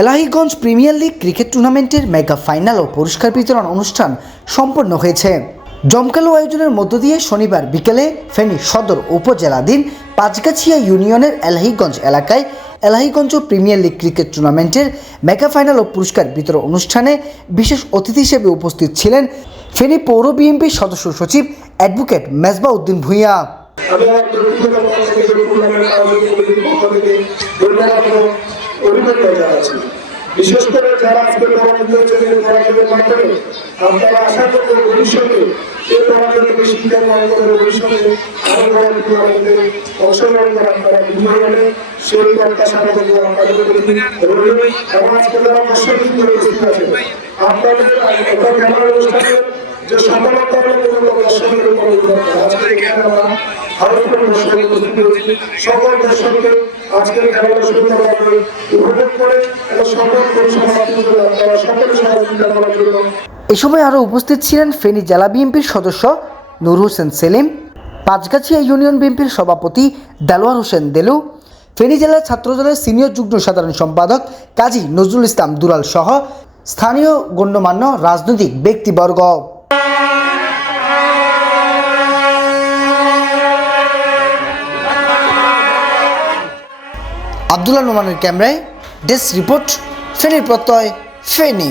এলাহিগঞ্জ premier league cricket টুর্নামেন্টের mega final ও পুরস্কার বিতরণ অনুষ্ঠান সম্পন্ন হয়েছে। জমকালো আয়োজনের মধ্য দিয়ে শনিবার বিকেলে ফেনী সদর উপজেলাধীন পাঁচগাছিয়া ইউনিয়নের এলাহিগঞ্জ এলাকায় এলাহিগঞ্জ প্রিমিয়ার লিগ ক্রিকেট টুর্নামেন্টের মেগা ফাইনাল ও পুরস্কার বিতরণ অনুষ্ঠানে বিশেষ অতিথি হিসেবে উপস্থিত ছিলেন ফেনী পৌর বিএনপির সদস্য সচিব অ্যাডভোকেট মেজবা উদ্দিন ভূঁইয়া। আমি অভিনন্দন জানাচ্ছি বিশেষ করে যারা আজকে হয়েছেন এই পরাজয়ের মাধ্যমে, আপনারা আশা করবেন ভবিষ্যতে এই পরাজয়কে শিক্ষার মাধ্যমে ভবিষ্যতে আরও বড় অংশগ্রহণ করে আপনারা হলে সেই প্রত্যাশা এবং আজকে যারা আছেন আপনাদের একটা এ সময় আরও উপস্থিত ছিলেন ফেনী জেলা বিএনপির সদস্য নূর হোসেন সেলিম, পাঁচগাছিয়া ইউনিয়ন বিএনপির সভাপতি দেলোয়ার হোসেন দেলু, ফেনী জেলার ছাত্রদলের সিনিয়র যুগ্ম সাধারণ সম্পাদক কাজী নজরুল ইসলাম দুলাল সহ স্থানীয় গণ্যমান্য রাজনৈতিক ব্যক্তিবর্গ। আবদুল্লাহ নোমানের ক্যামেরায় ডেস্ক রিপোর্ট ফেনীর প্রত্যয় ফেনী।